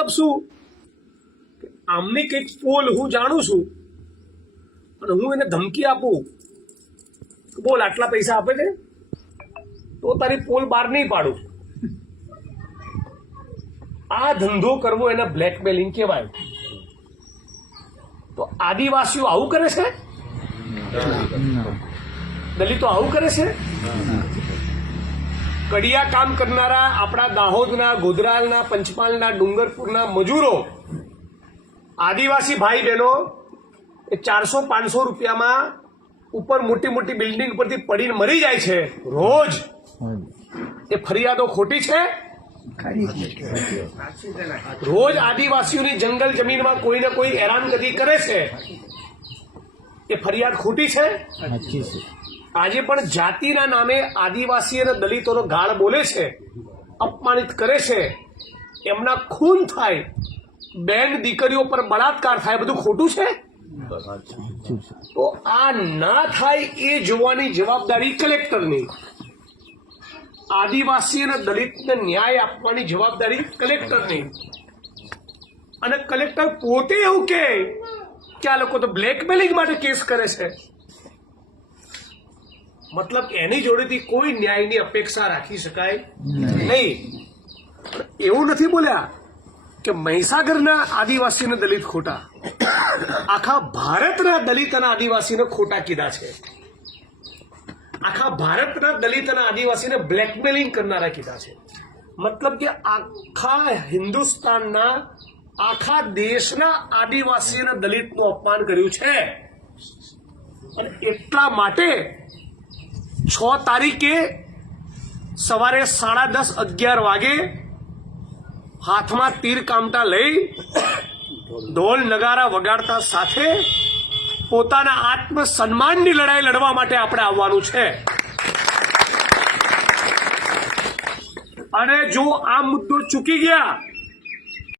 મતલબ શું? આમની કંઈક પોલ હું જાણું છું અને હું એને ધમકી આપું. બોલ આટલા પૈસા આપે છે? તો તારી પોલ બહાર નહીં પાડું. આ ધંધો કરવો એને બ્લેકમેલિંગ કહેવાય. તો આદિવાસીઓ આવું કરે છે? દલિતો આવું કરે છે? કડિયા કામ કરનારા આપણા દાહોદના, ગોધરાલના, પંચમહાલના, ડુંગરપુરના મજૂરો, આદિવાસી ભાઈ બહેનો, એ ચારસો પાંચસો રૂપિયામાં ઉપર મોટી મોટી બિલ્ડિંગ પરથી પડીને મરી જાય છે રોજ. એ ફરિયાદો ખોટી છે? રોજ આદિવાસીઓની જંગલ જમીનમાં કોઈને કોઈ હેરાનગતિ કરે છે? એ ફરિયાદ ખોટી છે. આજે પણ જાતિના નામે આદિવાસી અને દલિતોનો ગાળ બોલે છે, અપમાનિત કરે છે. એમના ખૂન થાય, બેન દીકરીઓ પર બળાત્કાર થાય બધું ખોટું છે? તો આ ના થાય એ જોવાની જવાબદારી કલેક્ટરની. આદિવાસી અને દલિતને ન્યાય આપવાની જવાબદારી કલેક્ટરની. અને કલેક્ટર પોતે એવું કે આ લોકો તો બ્લેકમેલિંગ માટે કેસ કરે છે. મતલબ એની જોડેથી કોઈ ન્યાયની અપેક્ષા રાખી શકાય નહીં. એવું નથી બોલ્યા કે મહીસાગરના આદિવાસીને દલિત ખોટા. આખા ભારતના દલિત અને આદિવાસીને ખોટા કીધા છે. આખા ભારતના દલિત અને આદિવાસીને બ્લેકમેલિંગ કરનારા કીધા છે. મતલબ કે આખા હિન્દુસ્તાનના, આખા દેશના આદિવાસી અને દલિતનું અપમાન કર્યું છે. અને એટલા માટે છ તારીખે સવારે સાડા દસ અગિયાર વાગે હાથમાં તીર કામટા લઈ ઢોલ નગારા વગાડતા સાથે પોતાના આત્મ સન્માનની લડાઈ લડવા માટે આપણે આવવાનું છે. અને જો આ મુદ્દો ચૂકી ગયા